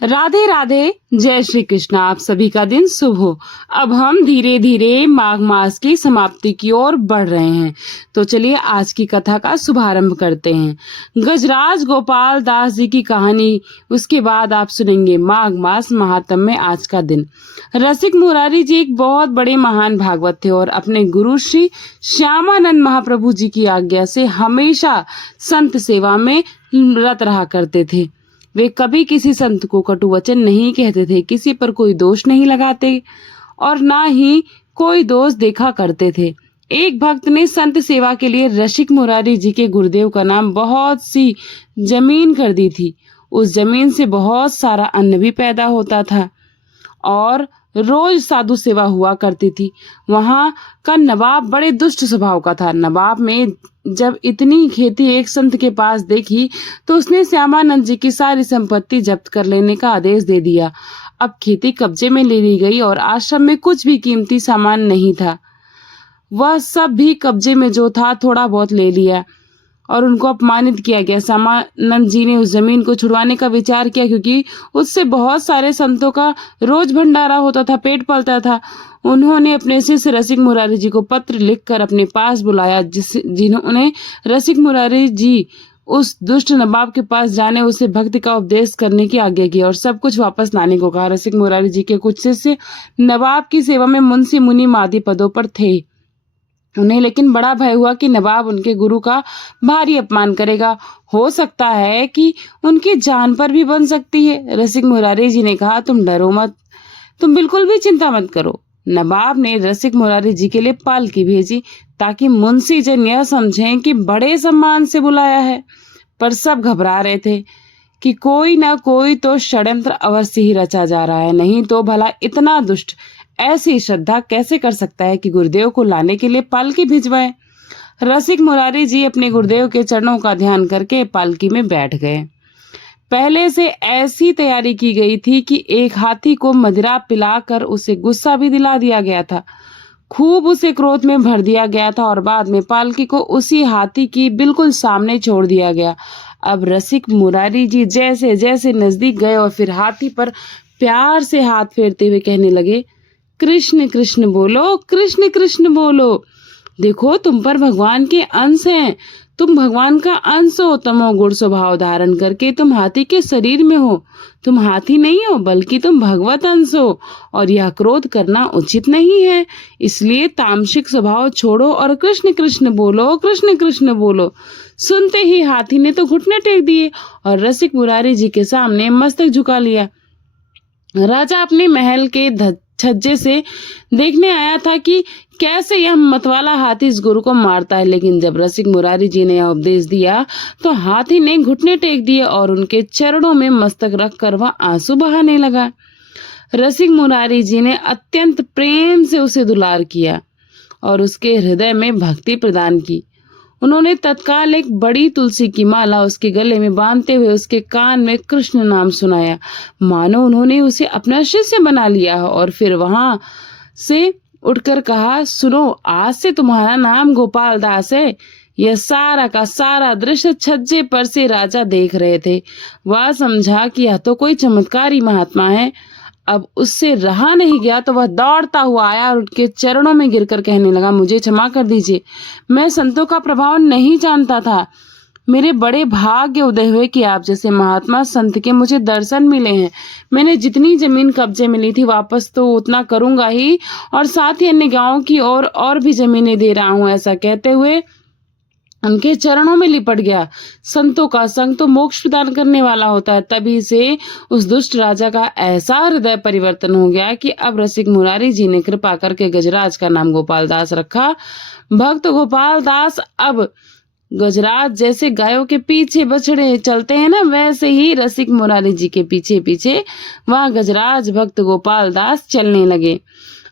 राधे राधे। जय श्री कृष्ण। आप सभी का दिन शुभ हो। अब हम धीरे धीरे माघ मास की समाप्ति की ओर बढ़ रहे हैं, तो चलिए आज की कथा का शुभारंभ करते हैं। गजराज गोपाल दास जी की कहानी, उसके बाद आप सुनेंगे माघ मास महात्म में आज का दिन। रसिक मुरारी जी एक बहुत बड़े महान भागवत थे और अपने गुरु श्री श्यामानंद महाप्रभु जी की आज्ञा से हमेशा संत सेवा में रत रहा करते थे। वे कभी किसी संत को कटु वचन नहीं कहते थे, किसी पर कोई दोष नहीं लगाते और ना ही कोई दोष देखा करते थे। एक भक्त ने संत सेवा के लिए रसिक मुरारी जी के गुरुदेव का नाम बहुत सी जमीन कर दी थी। उस जमीन से बहुत सारा अन्न भी पैदा होता था और रोज साधु सेवा हुआ करती थी। वहां का नवाब बड़े दुष्ट स्वभाव का था। नवाब में जब इतनी खेती एक संत के पास देखी तो उसने श्यामानंद जी की सारी संपत्ति जब्त कर लेने का आदेश दे दिया। अब खेती कब्जे में ले ली गई और आश्रम में कुछ भी कीमती सामान नहीं था। वह सब भी कब्जे में जो था थोड़ा बहुत ले लिया और उनको अपमानित किया गया। श्यामानंद जी ने उस जमीन को छुड़वाने का विचार किया, क्योंकि उससे बहुत सारे संतों का रोज भंडारा होता था, पेट पलता था। उन्होंने अपने शिष्य रसिक मुरारी जी को पत्र लिखकर अपने पास बुलाया, जिन्होंने रसिक मुरारी जी उस दुष्ट नवाब के पास जाने, उसे भक्ति का उपदेश करने की आज्ञा की और सब कुछ वापस लाने को कहा। रसिक मुरारी जी के कुछ शिष्य नवाब की सेवा में मुंशी मुनि आदि पदों पर थे। उन्हें लेकिन बड़ा भय हुआ कि नवाब उनके गुरु का भारी अपमान करेगा। हो सकता है कि उनकी जान पर भी बन सकती है। रसिक मुरारी जी ने कहा, तुम डरो मत, तुम बिल्कुल भी चिंता मत करो। नवाब ने रसिक मुरारी जी के लिए पालकी भेजी ताकि मुंशी जन यह समझें कि बड़े सम्मान से बुलाया है। पर सब घबरा रहे थे कि कोई ना कोई तो षड्यंत्र अवश्य ही रचा जा रहा है, नहीं तो भला इतना दुष्ट ऐसी श्रद्धा कैसे कर सकता है कि गुरुदेव को लाने के लिए पालकी भिजवाए। रसिक मुरारी जी अपने गुरुदेव के चरणों का ध्यान करके पालकी में बैठ गए। पहले से ऐसी तैयारी की गई थी कि एक हाथी को मदिरा पिलाकर उसे गुस्सा भी दिला दिया गया था। खूब उसे क्रोध में भर दिया गया था और बाद में पालकी को उसी हाथी की बिल्कुल सामने छोड़ दिया गया। अब रसिक मुरारी जी जैसे जैसे नजदीक गए और फिर हाथी पर प्यार से हाथ फेरते हुए कहने लगे, कृष्ण कृष्ण बोलो, कृष्ण कृष्ण बोलो। देखो, तुम पर भगवान के अंश हैं, तुम भगवान का अंश हो। तमोगुण स्वभाव धारण करके तुम हाथी के शरीर में हो। तुम हाथी नहीं हो, बल्कि तुम भगवत अंश हो और यह क्रोध करना उचित नहीं है। इसलिए तामसिक स्वभाव छोड़ो और कृष्ण कृष्ण बोलो, कृष्ण कृष्ण बोलो। सुनते ही हाथी ने तो घुटने टेक दिए और रसिक मुरारी जी के सामने मस्तक झुका लिया। राजा अपने महल के छज्जे से देखने आया था कि कैसे यह मतवाला हाथी इस गुरु को मारता है, लेकिन जब रसिक मुरारी जी ने यह उपदेश दिया तो हाथी ने घुटने टेक दिए और उनके चरणों में मस्तक रखकर वह आंसू बहाने लगा। रसिक मुरारी जी ने अत्यंत प्रेम से उसे दुलार किया और उसके हृदय में भक्ति प्रदान की। उन्होंने तत्काल एक बड़ी तुलसी की माला उसके गले में बांधते हुए उसके कान में कृष्ण नाम सुनाया, मानो उन्होंने उसे अपना शिष्य बना लिया और फिर वहां से उठकर कहा, सुनो, आज से तुम्हारा नाम गोपाल दास है। यह सारा का सारा दृश्य छज्जे पर से राजा देख रहे थे। वह समझा कि यह तो कोई चमत्कारी महात्मा है। अब उससे रहा नहीं गया तो वह दौड़ता हुआ आया और उनके चरणों में गिरकर कहने लगा, मुझे क्षमा कर दीजिए, मैं संतों का प्रभाव नहीं जानता था। मेरे बड़े भाग्य उदय हुए कि आप जैसे महात्मा संत के मुझे दर्शन मिले हैं। मैंने जितनी जमीन कब्जे में ली थी वापस तो उतना करूंगा ही, और साथ ही अन्य गांवों की और भी जमीनें दे रहा हूं। ऐसा कहते हुए उनके चरणों में लिपट गया। संतों का संग तो मोक्ष प्रदान करने वाला होता है। तभी से उस दुष्ट राजा का ऐसा हृदय परिवर्तन हो गया कि अब रसिक मुरारी जी ने कृपा करके गजराज का नाम गोपाल दास रखा। भक्त गोपाल दास अब गजराज जैसे गायों के पीछे बछड़े चलते हैं ना, वैसे ही रसिक मुरारी जी के पीछे पीछे वहां गजराज भक्त गोपाल दास चलने लगे।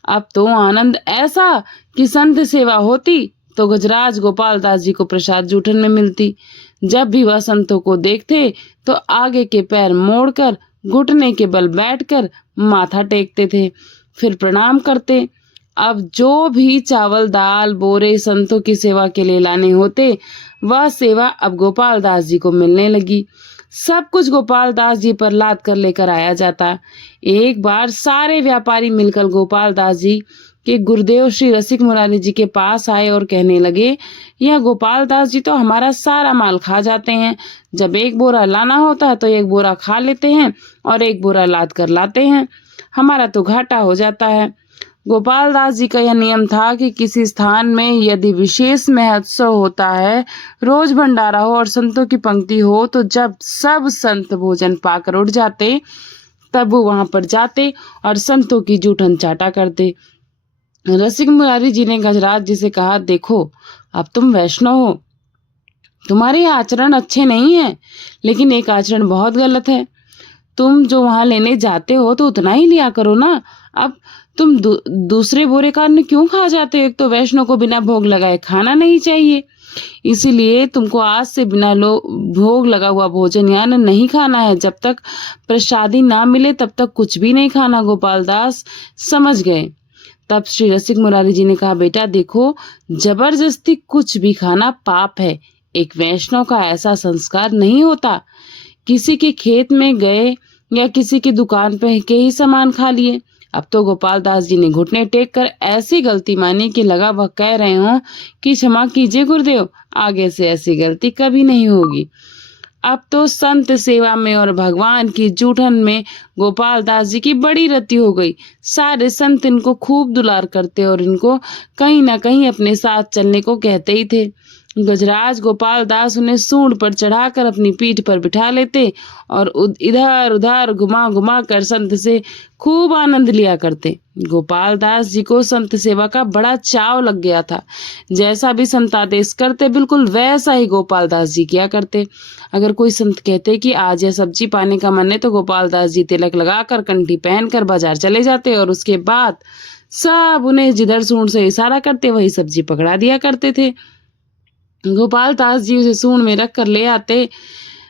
अब तो आनंद ऐसा कि संत सेवा होती तो गजराज गोपाल दास जी को प्रसाद जूठन में मिलती। जब भी वह संतों को देखते तो आगे के पैर मोड़कर घुटने के बल बैठकर माथा टेकते थे, फिर प्रणाम करते। अब जो भी चावल दाल बोरे संतों की सेवा के लिए लाने होते, वह सेवा अब गोपाल दास जी को मिलने लगी। सब कुछ गोपाल दास जी पर लाद कर लेकर आया जाता। एक बार सारे व्यापारी मिलकर गोपाल दास जी के गुरुदेव श्री रसिक मुरारी जी के पास आए और कहने लगे, यह गोपाल दास जी तो हमारा सारा माल खा जाते हैं। जब एक बोरा लाना होता है तो एक बोरा खा लेते हैं और एक बोरा लाद कर लाते हैं। हमारा तो घाटा हो जाता है। गोपाल दास जी का यह नियम था कि किसी स्थान में यदि विशेष महोत्सव होता है, रोज भंडारा हो और संतों की पंक्ति हो, तो जब सब संत भोजन पाकर उठ जाते तब वो वहां पर जाते और संतों की जूठन चाटा करते। रसिक मुरारी जी ने गजराज जी से कहा, देखो अब तुम वैष्णव हो, तुम्हारे आचरण अच्छे नहीं है, लेकिन एक आचरण बहुत गलत है। तुम जो वहां लेने जाते हो तो उतना ही लिया करो ना। अब तुम दूसरे बोरे का अन्न क्यों खा जाते हो? एक तो वैष्णव को बिना भोग लगाए खाना नहीं चाहिए, इसीलिए तुमको आज से बिना भोग लगा हुआ भोजन या अन्न नहीं खाना है। जब तक प्रसादी ना मिले तब तक कुछ भी नहीं खाना। गोपाल दास समझ गए। तब श्री रसिक मुरारी जी ने कहा, बेटा देखो, जबरदस्ती कुछ भी खाना पाप है। एक वैष्णव का ऐसा संस्कार नहीं होता। किसी के खेत में गए या किसी की दुकान पे के ही सामान खा लिए। अब तो गोपाल दास जी ने घुटने टेक कर ऐसी गलती मानी कि लगा वह कह रहे हो कि क्षमा कीजिए गुरुदेव, आगे से ऐसी गलती कभी नहीं होगी। अब तो संत सेवा में और भगवान की जूठन में गोपाल दास जी की बड़ी रति हो गई। सारे संत इनको खूब दुलार करते और इनको कहीं ना कहीं अपने साथ चलने को कहते ही थे। गजराज गोपाल दास उन्हें सूंड पर चढ़ाकर अपनी पीठ पर बिठा लेते और इधर उधर घुमा घुमा कर संत से खूब आनंद लिया करते। गोपाल दास जी को संत सेवा का बड़ा चाव लग गया था। जैसा भी संत आदेश करते बिल्कुल वैसा ही गोपाल दास जी किया करते। अगर कोई संत कहते कि आज यह सब्जी पाने का मन है तो गोपाल दास जी तिलक लगाकर कंठी पहनकर बाजार चले जाते और उसके बाद सब उन्हें जिधर सूंड से इशारा करते वही सब्जी पकड़ा दिया करते थे। गोपाल दास जी उसे सूंड में रख कर ले आते,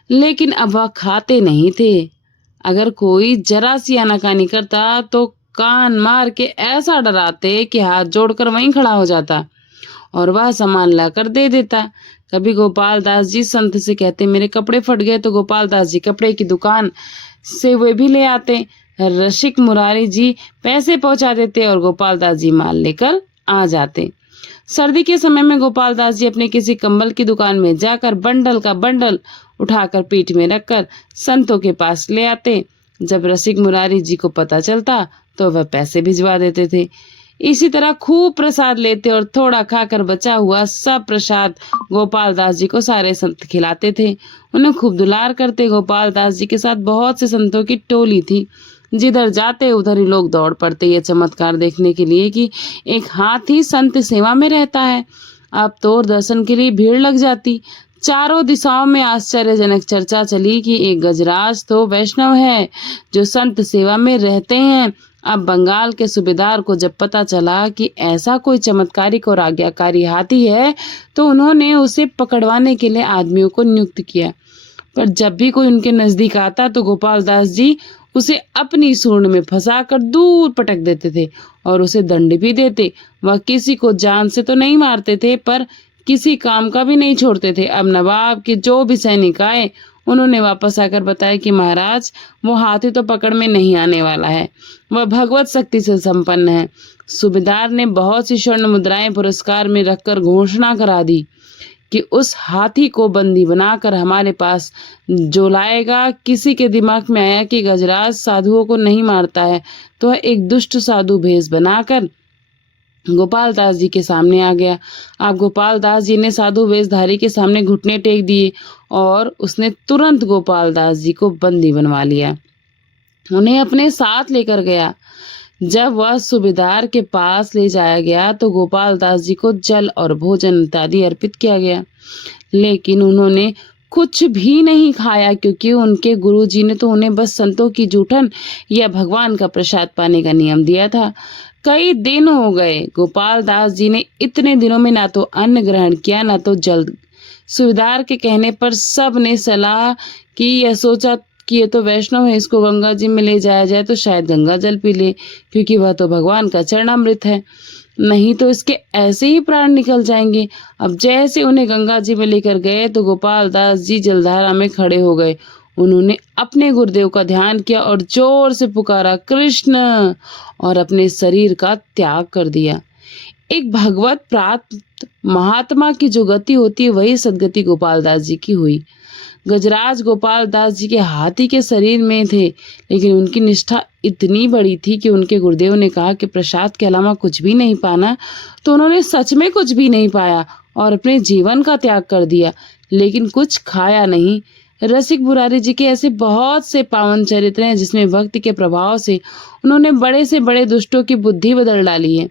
लेकिन अब वह खाते नहीं थे। अगर कोई जरा सी आनाकानी करता तो कान मार के ऐसा डराते कि हाथ जोड़कर वहीं खड़ा हो जाता और वह सामान लाकर दे देता। कभी गोपाल दास जी संत से कहते, मेरे कपड़े फट गए, तो गोपाल दास जी कपड़े की दुकान से वे भी ले आते। रसिक मुरारी जी पैसे पहुंचा देते और गोपाल दास जी माल लेकर आ जाते। सर्दी के समय में गोपाल दास जी अपने किसी कंबल की दुकान में जाकर बंडल का बंडल उठाकर पीठ में रखकर संतों के पास ले आते। जब रसिक मुरारी जी को पता चलता तो वह पैसे भिजवा देते थे। इसी तरह खूब प्रसाद लेते और थोड़ा खाकर बचा हुआ सब प्रसाद गोपाल दास जी को सारे संत खिलाते थे। उन्हें खूब दुलार करते। गोपाल दास जी के साथ बहुत से संतों की टोली थी। जिधर जाते उधर ही लोग दौड़ पड़ते ये चमत्कार देखने के लिए कि एक हाथी संत सेवा में रहता है। अब तो दर्शन के लिए भीड़ लग जाती। चारों दिशाओं में आश्चर्यजनक चर्चा चली कि एक गजराज तो वैष्णव है जो संत सेवा में रहते हैं। अब बंगाल के सूबेदार को जब पता चला कि ऐसा कोई चमत्कारिक और आज्ञाकारी हाथी है तो उन्होंने उसे पकड़वाने के लिए आदमियों को नियुक्त किया। पर जब भी कोई उनके नजदीक आता तो गोपाल दास जी उसे अपनी सूंड में फंसाकर दूर पटक देते थे और उसे दंड भी देते। वह किसी को जान से तो नहीं मारते थे पर किसी काम का भी नहीं छोड़ते थे। अब नवाब के जो भी सैनिक आए उन्होंने वापस आकर बताया कि महाराज, वो हाथी तो पकड़ में नहीं आने वाला है, वह भगवत शक्ति से संपन्न है। सूबेदार ने बहुत सी स्वर्ण मुद्राएं पुरस्कार में रखकर घोषणा करा दी कि उस हाथी को बंदी बनाकर हमारे पास जो लाएगा। किसी के दिमाग में आया कि गजराज साधुओं को नहीं मारता है तो वह एक दुष्ट साधु भेष बनाकर गोपाल दास जी के सामने आ गया। अब गोपाल दास जी ने साधु वेशधारी के सामने घुटने टेक दिए और उसने तुरंत गोपाल दास जी को बंदी बनवा लिया, उन्हें अपने साथ लेकर गया। जब वह सूबेदार के पास ले जाया गया तो गोपाल दास जी को जल और भोजन इत्यादि अर्पित किया गया, लेकिन उन्होंने कुछ भी नहीं खाया क्योंकि उनके गुरुजी ने तो उन्हें बस संतों की जूठन या भगवान का प्रसाद पाने का नियम दिया था। कई दिन हो गए गोपाल दास जी ने इतने दिनों में ना तो अन्न ग्रहण किया ना तो जल। सूबेदार के कहने पर सब ने सलाह की, यह सोचा कि ये तो वैष्णव है, इसको गंगा जी में ले जाया जाए तो शायद गंगा जल पी ले, क्योंकि वह तो भगवान का चरणामृत है, नहीं तो इसके ऐसे ही प्राण निकल जाएंगे। अब जैसे उन्हें गंगा जी में लेकर गए तो गोपाल दास जी जलधारा में खड़े हो गए। उन्होंने अपने गुरुदेव का ध्यान किया और जोर से पुकारा कृष्ण, और अपने शरीर का त्याग कर दिया। एक भगवत प्राप्त महात्मा की जो गति होती है वही सदगति गोपाल दास जी की हुई। गजराज गोपाल दास जी के हाथी के शरीर में थे, लेकिन उनकी निष्ठा इतनी बड़ी थी कि उनके गुरुदेव ने कहा कि प्रसाद के अलावा कुछ भी नहीं पाना, तो उन्होंने सच में कुछ भी नहीं पाया और अपने जीवन का त्याग कर दिया, लेकिन कुछ खाया नहीं। रसिक मुरारी जी के ऐसे बहुत से पावन चरित्र हैं जिसमें भक्ति के प्रभाव से उन्होंने बड़े से बड़े दुष्टों की बुद्धि बदल डाली है।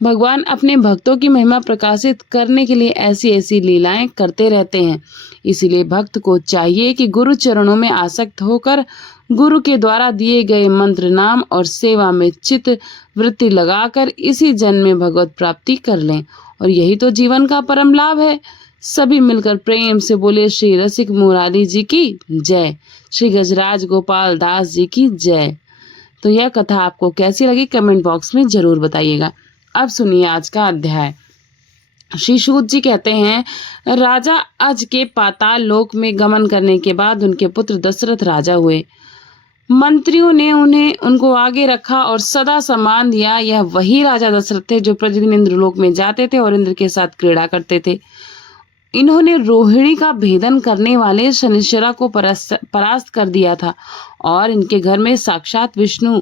भगवान अपने भक्तों की महिमा प्रकाशित करने के लिए ऐसी ऐसी लीलाएं करते रहते हैं। इसीलिए भक्त को चाहिए कि गुरु चरणों में आसक्त होकर गुरु के द्वारा दिए गए मंत्र नाम और सेवा में चित्त वृत्ति लगाकर इसी जन्म में भगवत प्राप्ति कर लें, और यही तो जीवन का परम लाभ है। सभी मिलकर प्रेम से बोले श्री रसिक मुरारी जी की जय, श्री गजराज गोपाल दास जी की जय। तो यह कथा आपको कैसी लगी कमेंट बॉक्स में जरूर बताइएगा। अब सुनिए आज का अध्याय। श्री सूत जी कहते हैं, राजा अज के पाताल लोक में गमन करने के बाद उनके पुत्र दशरथ राजा हुए। मंत्रियों ने उनको आगे रखा और सदा सम्मान दिया। यह वही राजा दशरथ थे जो प्रतिदिन इंद्रलोक में जाते थे और इंद्र के साथ क्रीड़ा करते थे। इन्होंने रोहिणी का भेदन करने वाले शनिश्चरा को परास्त कर दिया था और इनके घर में साक्षात विष्णु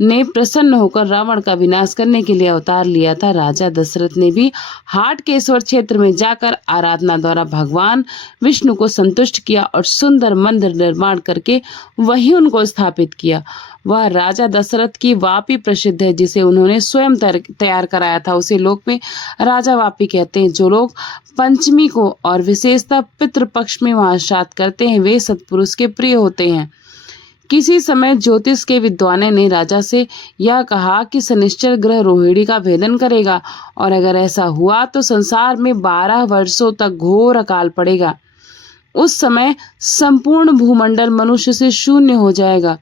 ने प्रसन्न होकर रावण का विनाश करने के लिए अवतार लिया था। राजा दशरथ ने भी हाटकेश्वर क्षेत्र में जाकर आराधना द्वारा भगवान विष्णु को संतुष्ट किया और सुंदर मंदिर निर्माण करके वही उनको स्थापित किया। वह राजा दशरथ की वापी प्रसिद्ध है, जिसे उन्होंने स्वयं तैयार कराया था। उसे लोक में राजा वापी कहते हैं। जो लोग पंचमी को और विशेषतः पितृपक्ष में वहां श्राद्ध करते हैं वे सत्पुरुष के प्रिय होते हैं। किसी समय ज्योतिष के विद्वानों ने राजा से यह कहा कि शनिश्चर ग्रह रोहिणी का भेदन करेगा और अगर ऐसा हुआ तो संसार में 12 वर्षों तक घोर अकाल पड़ेगा। उस समय संपूर्ण भूमंडल मनुष्य से शून्य हो जाएगा।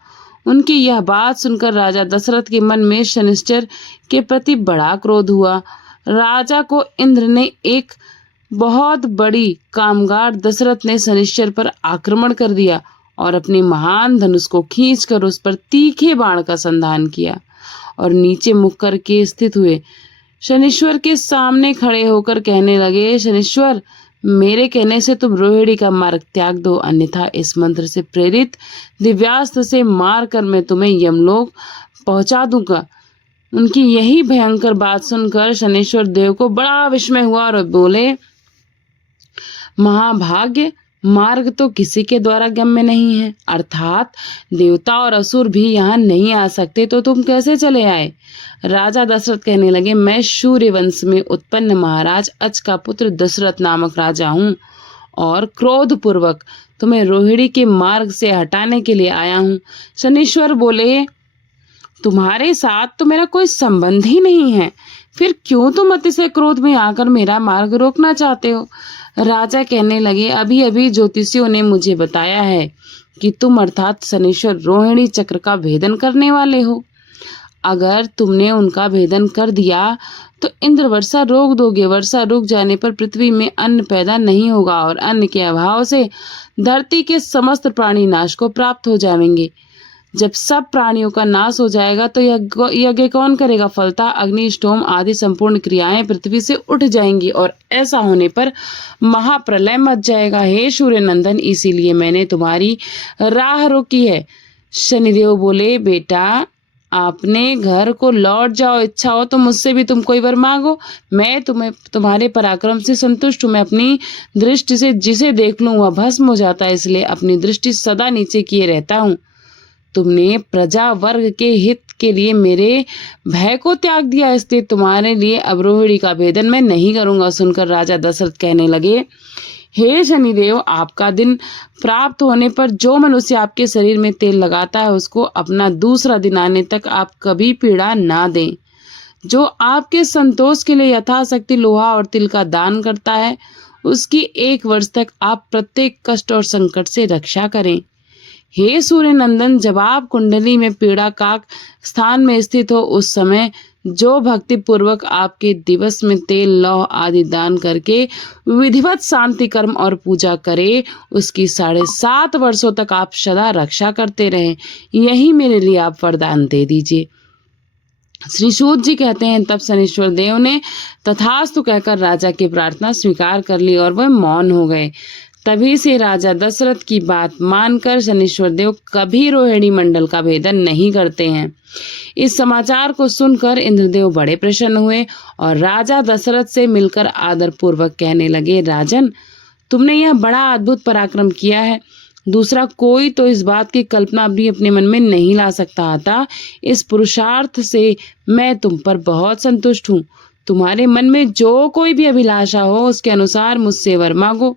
उनकी यह बात सुनकर राजा दशरथ के मन में शनिश्चर के प्रति बड़ा क्रोध हुआ। राजा को इंद्र ने एक बहुत बड़ी कामगार दशरथ ने शनिश्चर पर आक्रमण कर दिया और अपने महान धनुष को खींचकर उस पर तीखे बाण का संधान किया और नीचे मुख करके स्थित हुए शनिश्वर के सामने खड़े होकर कहने लगे, शनिश्वर, मेरे कहने से तुम रोहिणी का मार्ग त्याग दो, अन्यथा इस मंत्र से प्रेरित दिव्यास्त्र से मारकर मैं तुम्हें यमलोक पहुंचा दूंगा। उनकी यही भयंकर बात सुनकर शनिश्वर देव को बड़ा विस्मय हुआ और बोले, महाभाग्य, मार्ग तो किसी के द्वारा गम्य नहीं है, अर्थात देवता और असुर भी यहाँ नहीं आ सकते, तो तुम कैसे चले आए? राजा दशरथ कहने लगे, मैं सूर्य वंश में उत्पन्न महाराज अज का पुत्र दशरथ नामक राजा हूँ और क्रोध पूर्वक तुम्हें रोहिणी के मार्ग से हटाने के लिए आया हूँ। शनिश्वर बोले, तुम्हारे साथ तो मेरा कोई संबंध ही नहीं है, फिर क्यों तुम अतिशय क्रोध में आकर मेरा मार्ग रोकना चाहते हो? राजा कहने लगे, अभी अभी ज्योतिषियों ने मुझे बताया है कि तुम अर्थात शनिश्वर रोहिणी चक्र का भेदन करने वाले हो। अगर तुमने उनका भेदन कर दिया तो इंद्र वर्षा रोक दोगे। वर्षा रुक जाने पर पृथ्वी में अन्न पैदा नहीं होगा और अन्न के अभाव से धरती के समस्त प्राणी नाश को प्राप्त हो जाएंगे। जब सब प्राणियों का नाश हो जाएगा तो यज्ञ कौन करेगा? फलता अग्नि, स्टोम आदि संपूर्ण क्रियाएं पृथ्वी से उठ जाएंगी और ऐसा होने पर महाप्रलय मच जाएगा। हे सूर्य नंदन, इसीलिए मैंने तुम्हारी राह रोकी है। शनिदेव बोले, बेटा, आपने घर को लौट जाओ, इच्छा हो तो मुझसे भी तुम कोई वर मांगो, मैं तुम्हारे पराक्रम से संतुष्ट हूँ। मैं अपनी दृष्टि से जिसे देख लूं वह भस्म हो जाता है, इसलिए अपनी दृष्टि सदा नीचे किए रहता हूँ। तुमने प्रजा वर्ग के हित के लिए मेरे भय को त्याग दिया, इसलिए तुम्हारे लिए अब रोहिणी का भेदन मैं नहीं करूंगा। सुनकर राजा दशरथ कहने लगे, हे शनिदेव, आपका दिन प्राप्त होने पर जो मनुष्य आपके शरीर में तेल लगाता है उसको अपना दूसरा दिन आने तक आप कभी पीड़ा ना दें। जो आपके संतोष के लिए यथाशक्ति लोहा और तिल का दान करता है उसकी 1 वर्ष तक आप प्रत्येक कष्ट और संकट से रक्षा करें। हे सूर्य नंदन, जब आप कुंडली में पीड़ा का स्थान में स्थित हो उस समय जो भक्ति पूर्वक आपके दिवस में तेल लौह आदि दान करके विधिवत शांति कर्म और पूजा करे, उसकी 7.5 वर्षों तक आप सदा रक्षा करते रहें, यही मेरे लिए आप वरदान दे दीजिए। श्री सूत जी कहते हैं, तब शनिश्वर देव ने तथास्तु कहकर राजा की प्रार्थना स्वीकार कर ली और वह मौन हो गए। तभी से राजा दशरथ की बात मानकर शनिश्वर देव कभी रोहिणी मंडल का भेदन नहीं करते हैं। इस समाचार को सुनकर इंद्रदेव बड़े प्रसन्न हुए और राजा दशरथ से मिलकर आदर पूर्वक कहने लगे, राजन, तुमने यह बड़ा अद्भुत पराक्रम किया है। दूसरा कोई तो इस बात की कल्पना भी अपने मन में नहीं ला सकता। अतः इस पुरुषार्थ से मैं तुम पर बहुत संतुष्ट हूँ। तुम्हारे मन में जो कोई भी अभिलाषा हो उसके अनुसार मुझसे वर मांगो।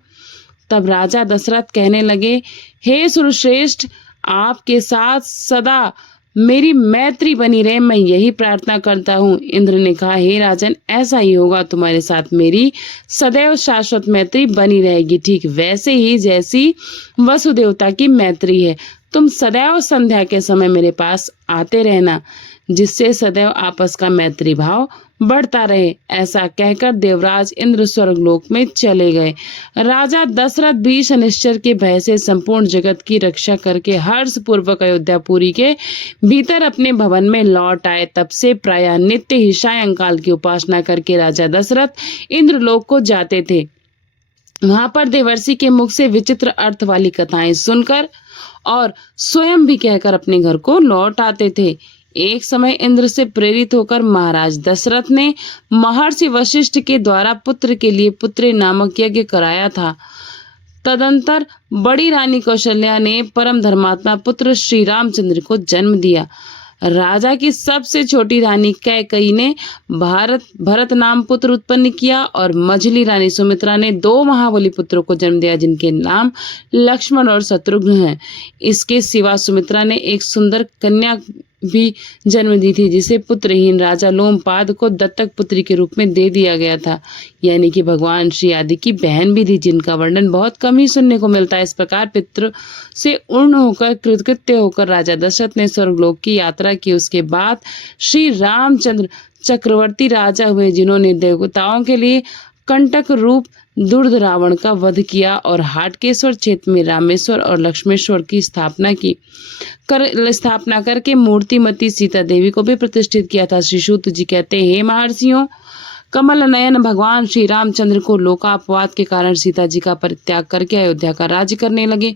तब राजा दशरथ कहने लगे, हे सुरश्रेष्ठ, आपके साथ सदा मेरी मैत्री बनी रहे, मैं यही प्रार्थना करता हूँ। इंद्र ने कहा, हे राजन, ऐसा ही होगा, तुम्हारे साथ मेरी सदैव शाश्वत मैत्री बनी रहेगी, ठीक वैसे ही जैसी वसुदेवता की मैत्री है। तुम सदैव संध्या के समय मेरे पास आते रहना, जिससे सदैव आपस का मैत्री भाव बढ़ता रहे। ऐसा कहकर देवराज इंद्र स्वर्गलोक में चले गए। राजा दशरथ भी शनिश्चर के भय से संपूर्ण जगत की रक्षा करके हर्ष पूर्वक अयोध्यापुरी के भीतर अपने भवन में लौट आए। तब से प्रायः नित्य ही सायंकाल की उपासना करके राजा दशरथ इंद्रलोक को जाते थे। वहां पर देवर्षि के मुख से विचित्र अर्थ वाली कथाएं सुनकर और स्वयं भी कहकर अपने घर को लौट आते थे। एक समय इंद्र से प्रेरित होकर महाराज दशरथ ने महर्षि वशिष्ठ के द्वारा पुत्र के लिए पुत्री नामक यज्ञ कराया था। तदंतर बड़ी रानी कौशल्या ने परम धर्मात्मा पुत्र श्री रामचंद्र को जन्म दिया। राजा की सबसे छोटी रानी कैकई ने भरत नाम पुत्र उत्पन्न किया और मझली रानी सुमित्रा ने 2 महाबली पुत्रों को जन्म दिया, जिनके नाम लक्ष्मण और शत्रुघ्न हैं। इसके सिवा सुमित्रा ने एक सुंदर कन्या भी जन्म दी थी, जिसे पुत्रहीन राजा लोमपाद को दत्तक पुत्री के रूप में दे दिया गया था, यानी कि भगवान श्री आदि की बहन भी थी, जिनका वर्णन बहुत कम ही सुनने को मिलता है। इस प्रकार पितृ से उर्ण होकर कृतकृत्य होकर राजा दशरथ ने स्वर्गलोक की यात्रा की। उसके बाद श्री रामचंद्र चक्रवर्ती राजा हुए, जिन्होंने देवताओं के लिए कंटक रूप दुर्ध रावण का वध किया और हाटकेश्वर क्षेत्र में रामेश्वर और लक्ष्मेश्वर की स्थापना करके मूर्तिमती सीता देवी को भी प्रतिष्ठित किया था। श्री सूत जी कहते हैं, हे महर्षियों, कमल नयन भगवान श्री रामचंद्र को लोकापवाद के कारण सीता जी का परित्याग करके अयोध्या का राज्य करने लगे।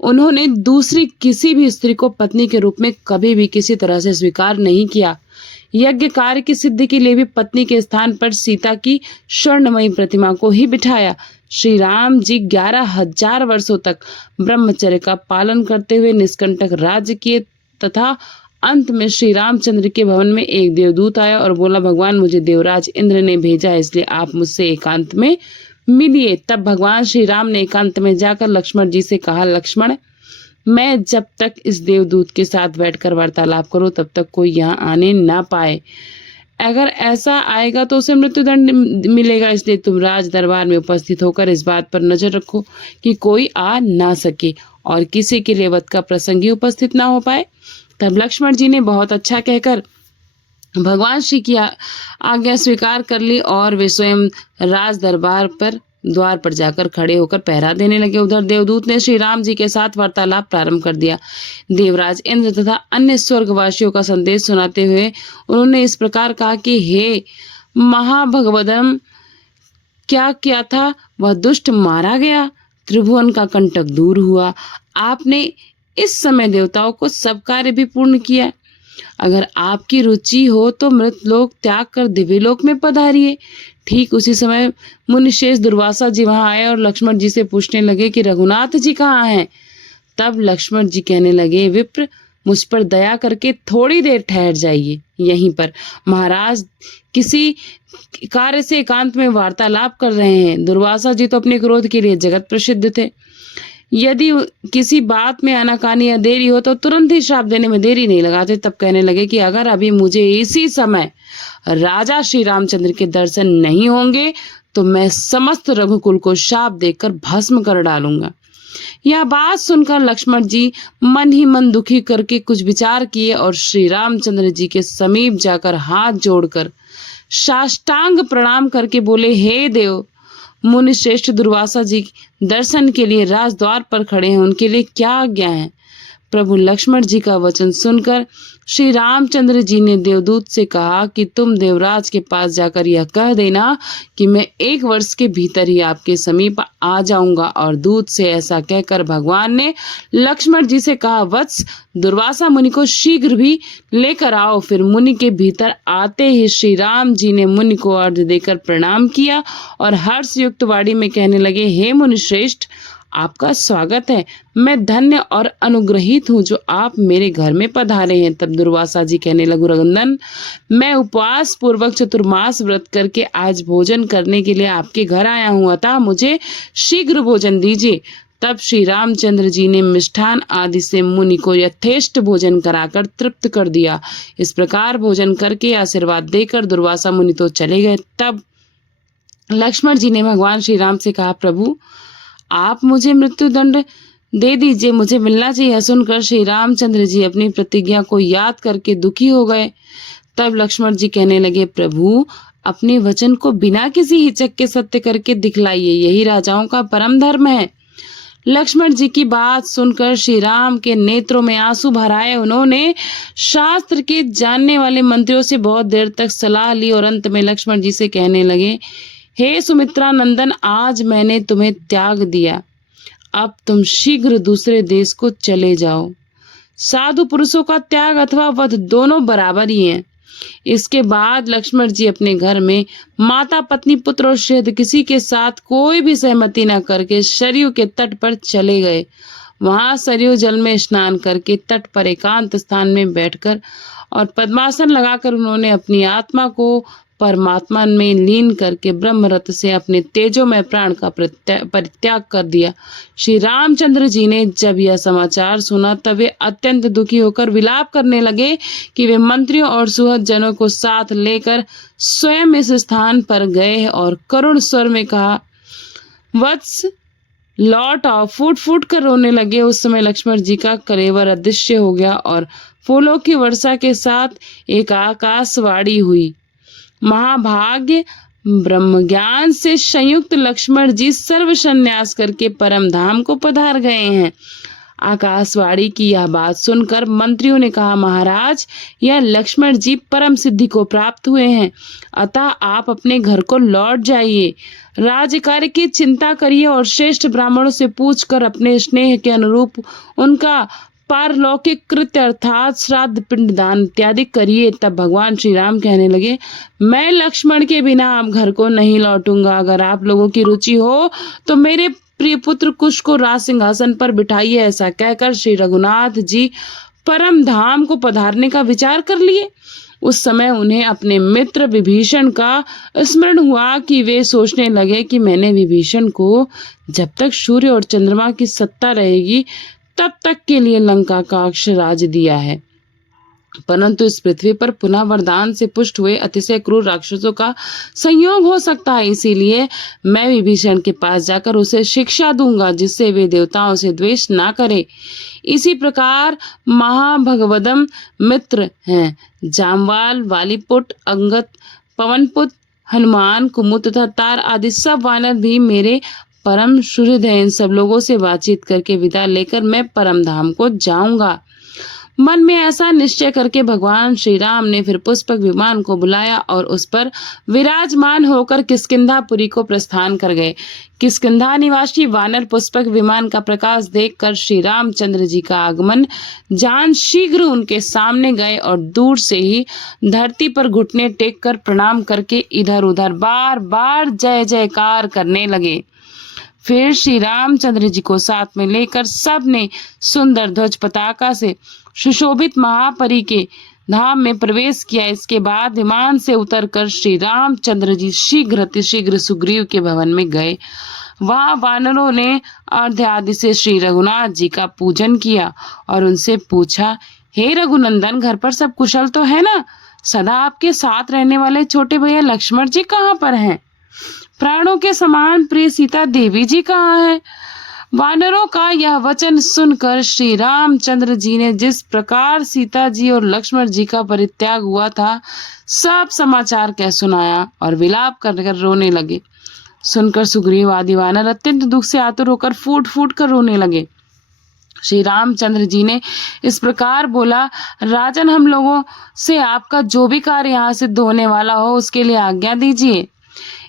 उन्होंने दूसरी किसी भी स्त्री को पत्नी के रूप में कभी भी किसी तरह से स्वीकार नहीं किया। यज्ञ कार्य की सिद्धि के लिए भी पत्नी के स्थान पर सीता की स्वर्णमयी प्रतिमा को ही बिठाया। श्री राम जी 11,000 वर्षों तक ब्रह्मचर्य का पालन करते हुए निष्कंटक राज्य किए तथा अंत में श्री रामचंद्र के भवन में एक देवदूत आया और बोला, भगवान, मुझे देवराज इंद्र ने भेजा है, इसलिए आप मुझसे एकांत में मिलिए। तब भगवान श्री राम ने एकांत में जाकर लक्ष्मण जी से कहा, लक्ष्मण, मैं जब तक इस देवदूत के साथ बैठकर वार्तालाप करूं तब तक कोई यहाँ आने ना पाए। अगर ऐसा आएगा तो उसे मृत्युदंड मिलेगा, इसलिए तुम राज दरबार में उपस्थित होकर इस बात पर नजर रखो कि कोई आ ना सके और किसी के लिए वध का प्रसंग ही उपस्थित ना हो पाए। तब लक्ष्मण जी ने बहुत अच्छा कहकर भगवान श्री की आज्ञा स्वीकार कर ली और वे स्वयं राज दरबार पर द्वार पर जाकर खड़े होकर पहरा देने लगे। उधर देवदूत ने श्री राम जी के साथ वार्तालाप प्रारंभ कर दिया। देवराज इंद्र तथा अन्य स्वर्गवासियों का संदेश सुनाते हुए उन्होंने इस प्रकार कहा कि हे महाभगवदम, क्या किया था वह दुष्ट मारा गया, त्रिभुवन का कंटक दूर हुआ। आपने इस समय देवताओं को सब कार्य भी पूर्ण किया। अगर आपकी रुचि हो तो मृत लोक त्याग कर दिव्यलोक में पधारिए। ठीक उसी समय मुनिशेष दुर्वासा जी वहां आए और लक्ष्मण जी से पूछने लगे कि रघुनाथ जी कहाँ हैं। तब लक्ष्मण जी कहने लगे, विप्र, मुझ पर दया करके थोड़ी देर ठहर जाइए यहीं पर। महाराज किसी कार्य से एकांत में वार्तालाप कर रहे हैं। दुर्वासा जी तो अपने क्रोध के लिए जगत प्रसिद्ध थे। यदि किसी बात में आनाकानी या देरी हो तो तुरंत ही श्राप देने में देरी नहीं लगाते। तब कहने लगे कि अगर अभी मुझे इसी समय राजा श्री रामचंद्र के दर्शन नहीं होंगे तो मैं समस्त रघुकुल को श्राप देकर भस्म कर डालूंगा। यह बात सुनकर लक्ष्मण जी मन ही मन दुखी करके कुछ विचार किए और श्री रामचंद्र जी के समीप जाकर हाथ जोड़कर साष्टांग प्रणाम करके बोले, हे देव, मुनि श्रेष्ठ दुर्वासा जी दर्शन के लिए राजद्वार पर खड़े हैं, उनके लिए क्या आज्ञा है। प्रभु लक्ष्मण जी का वचन सुनकर श्री रामचंद्र जी ने देवदूत से कहा कि तुम देवराज के पास जाकर यह कह देना कि मैं 1 वर्ष के भीतर ही आपके समीप आ जाऊंगा। और दूत से ऐसा कहकर भगवान ने लक्ष्मण जी से कहा, वत्स, दुर्वासा मुनि को शीघ्र भी लेकर आओ। फिर मुनि के भीतर आते ही श्री राम जी ने मुनि को अर्घ्य देकर प्रणाम किया और हर्ष युक्त वाणी में कहने लगे, हे मुनि श्रेष्ठ, आपका स्वागत है। मैं धन्य और अनुग्रहित हूँ जो आप मेरे घर में पधारे हैं। तब दुर्वासा जी कहने लगे, रघुनंदन, मैं उपवास पूर्वक चतुर्मास व्रत करके आज भोजन करने के लिए आपके घर आया हूँ, अतः मुझे शीघ्र भोजन दीजिए। तब श्री रामचंद्र जी ने मिष्ठान आदि से मुनि को यथेष्ट भोजन कराकर तृप्त कर दिया। इस प्रकार भोजन करके आशीर्वाद देकर दुर्वासा मुनि तो चले गए। तब लक्ष्मण जी ने भगवान श्री राम से कहा, प्रभु, आप मुझे मृत्यु दंड दे दीजिए, मुझे मिलना चाहिए। यह सुनकर श्री रामचंद्र जी अपनी प्रतिज्ञा को याद करके दुखी हो गए। तब लक्ष्मण जी कहने लगे, प्रभु, अपने वचन को बिना किसी हिचक के सत्य करके दिखलाइए, यही राजाओं का परम धर्म है। लक्ष्मण जी की बात सुनकर श्री राम के नेत्रों में आंसू भर आए। उन्होंने शास्त्र के जानने वाले मंत्रियों से बहुत देर तक सलाह ली और अंत में लक्ष्मण जी से कहने लगे, हे सुमित्रा नंदन, आज मैंने तुम्हें त्याग दिया, अब तुम शीघ्र दूसरे देश को चले जाओ। साधु पुरुषों का त्याग अथवा वध दोनों बराबर ही हैं। इसके बाद लक्ष्मण जी अपने घर में माता, पत्नी, पुत्र और शहद किसी के साथ कोई भी सहमति न करके सरयू के तट पर चले गए। वहां सरयू जल में स्नान करके तट पर एकांत स्थान में बैठकर और पद्मासन लगाकर उन्होंने अपनी आत्मा को परमात्मा में लीन करके ब्रह्मरथ से अपने तेजोमय प्राण का परित्याग कर दिया। श्री रामचंद्र जी ने जब यह समाचार सुना तब वे अत्यंत दुखी होकर विलाप करने लगे कि वे मंत्रियों और सुहृद जनों को साथ लेकर स्वयं इस स्थान पर गए और करुण स्वर में कहा, वत्स, लौट आओ। फूट फूट कर रोने लगे। उस समय लक्ष्मण जी का कलेवर अदृश्य हो गया और फूलों की वर्षा के साथ एक आकाशवाणी हुई। महाभाग्य ब्रह्म ज्ञान से संयुक्त लक्ष्मण जी सर्व संन्यास करके परम धाम को पधार गए हैं। आकाशवाणी की यह बात सुनकर मंत्रियों ने कहा, महाराज, यह लक्ष्मण जी परम सिद्धि को प्राप्त हुए हैं, अतः आप अपने घर को लौट जाइए। राज्य कार्य की चिंता करिए और श्रेष्ठ ब्राह्मणों से पूछकर अपने स्नेह के अनुरूप उनका पारलौकिक कृत्य अर्थात श्राद्ध, पिंडदान इत्यादि करिए। तब भगवान श्री राम कहने लगे, मैं लक्ष्मण के बिना आप घर को नहीं लौटूंगा। अगर आप लोगों की रुचि हो तो मेरे प्रिय पुत्र कुश को राज सिंहासन पर बिठाइए। ऐसा कहकर श्री रघुनाथ जी परम धाम को पधारने का विचार कर लिए। उस समय उन्हें अपने मित्र विभीषण का स्मरण हुआ कि वे सोचने लगे कि मैंने विभीषण को जब तक सूर्य और चंद्रमा की सत्ता रहेगी तब तक के लिए लंका का अक्षराज दिया है, परंतु इस पृथ्वी पर पुनः वरदान से पुष्ट हुए अतिशय क्रूर राक्षसों का संयोग हो सकता है। इसीलिए मैं विभीषण के पास जाकर उसे शिक्षा दूंगा जिससे वे देवताओं से द्वेष ना करे। इसी प्रकार महाभगवदम मित्र हैं जामवाल, वालीपुट, अंगद, पवनपुत, हनुमान, कुमुद तथा तार आदि सब वानर भी मेरे परम सुहृद है। इन सब लोगों से बातचीत करके विदा लेकर मैं परम धाम को जाऊंगा। मन में ऐसा निश्चय करके भगवान श्री राम ने फिर पुष्पक विमान को बुलाया और उस पर विराजमान होकर किष्किंधापुरी को प्रस्थान कर गए। किष्किंधा निवासी वानर पुष्पक विमान का प्रकाश देखकर श्री रामचंद्र जी का आगमन जान शीघ्र उनके सामने गए और दूर से ही धरती पर घुटने टेक कर प्रणाम करके इधर उधर बार बार जय जयकार करने लगे। फिर श्री रामचंद्र जी को साथ में लेकर सब ने सुंदर ध्वज पताका से सुशोभित महापरी के धाम में प्रवेश किया। इसके बाद विमान से उतरकर श्री रामचंद्र जी शीघ्र सुग्रीव के भवन में गए। वहां वानरों ने अर्घ्य आदि से श्री रघुनाथ जी का पूजन किया और उनसे पूछा, हे रघुनंदन, घर पर सब कुशल तो है ना? सदा आपके साथ रहने वाले छोटे भैया लक्ष्मण जी कहाँ पर हैं? प्राणों के समान प्रिय सीता देवी जी कहाँ है? वानरों का यह वचन सुनकर श्री रामचंद्र जी ने जिस प्रकार सीता जी और लक्ष्मण जी का परित्याग हुआ था, सब समाचार कह सुनाया और विलाप कर कर रोने लगे। सुनकर सुग्रीव आदि वानर अत्यंत दुख से आतुर होकर फूट फूट कर रोने लगे। श्री रामचंद्र जी ने इस प्रकार बोला, राजन, हम लोगों से आपका जो भी कार्य यहाँ सिद्ध होने वाला हो उसके लिए आज्ञा दीजिए।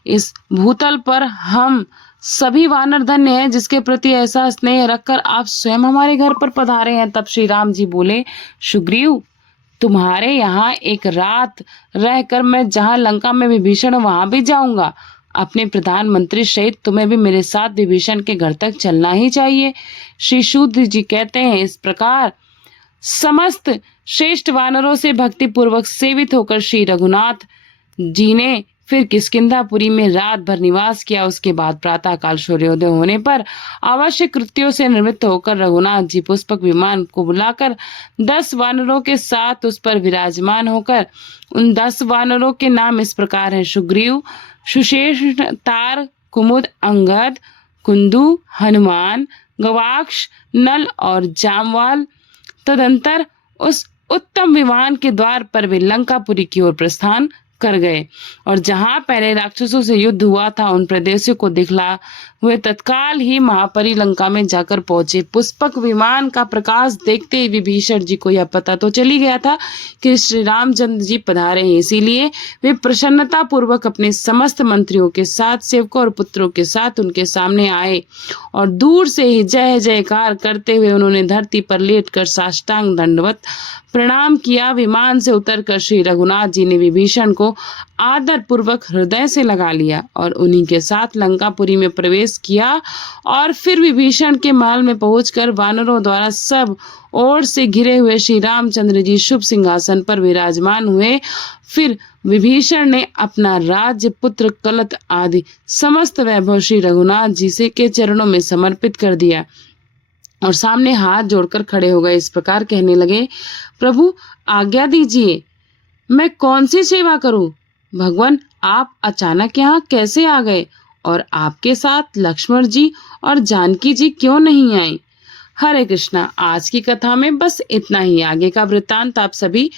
इस भूतल पर हम सभी वानर धन्य हैं जिसके प्रति ऐसा स्नेह रखकर आप स्वयं हमारे घर पर पधारे हैं। तब श्री राम जी बोले, सुग्रीव, तुम्हारे यहाँ एक रात रहकर मैं जहाँ लंका में विभीषण वहां भी जाऊंगा। अपने प्रधानमंत्री सहित तुम्हें भी मेरे साथ विभीषण के घर तक चलना ही चाहिए। श्री शूद्र जी कहते हैं, इस प्रकार समस्त श्रेष्ठ वानरों से भक्ति पूर्वक सेवित होकर श्री रघुनाथ जी ने फिर किष्किंधापुरी में रात भर निवास किया। उसके बाद प्रातः काल सूर्योदय होने पर आवश्यक कृत्यों से निवृत्त होकर रघुनाथ जी पुष्पक विमान को बुलाकर 10 वानरों के साथ उस पर विराजमान होकर, उन 10 वानरों के नाम इस प्रकार हैं: सुग्रीव, सुशेष, तार, कुमुद, अंगद, कुंदू, हनुमान, गवाक्ष, नल और जामवाल। तदंतर उस उत्तम विमान के द्वार पर वे लंकापुरी की ओर प्रस्थान कर गए और जहां पहले राक्षसों से युद्ध हुआ था उन प्रदेशों को दिखला हुए तत्काल ही महापरी लंका में जाकर पहुंचे। पुष्पक विमान का प्रकाश देखते ही विभीषण जी को यह पता तो चली गया था कि श्री रामचंद्र जी पधारे हैं, इसीलिए वे प्रसन्नता पूर्वक अपने समस्त मंत्रियों के साथ, सेवकों और पुत्रों के साथ उनके सामने आए और दूर से ही जय जयकार करते हुए उन्होंने धरती पर लेटकर साष्टांग दंडवत प्रणाम किया। विमान से उतरकर श्री रघुनाथ जी ने विभीषण को आदर पूर्वक हृदय से लगा लिया और उन्हीं के साथ लंकापुरी में प्रवेश किया और फिर विभीषण के महल में पहुंचकर वानरों द्वारा सब ओर से घिरे हुए श्री रामचंद्र जी शुभ सिंहासन पर विराजमान हुए। फिर विभीषण ने अपना राज्य, पुत्र, कलत आदि समस्त वैभव श्री रघुनाथ जी से के चरणों में समर्पित कर दिया और सामने हाथ जोड़कर खड़े हो गए। इस प्रकार कहने लगे, प्रभु आज्ञा दीजिए, मैं कौन सी सेवा करूं? भगवान, आप अचानक यहाँ कैसे आ गए और आपके साथ लक्ष्मण जी और जानकी जी क्यों नहीं आई? हरे कृष्णा। आज की कथा में बस इतना ही। आगे का वृत्तांत आप सभी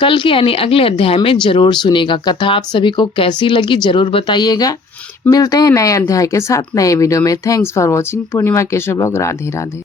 कल के यानी अगले अध्याय में जरूर सुनेगा। कथा आप सभी को कैसी लगी जरूर बताइएगा। मिलते हैं नए अध्याय के साथ नए वीडियो में। Thanks for watching. Purnima Keshav blog. Radhe Radhe.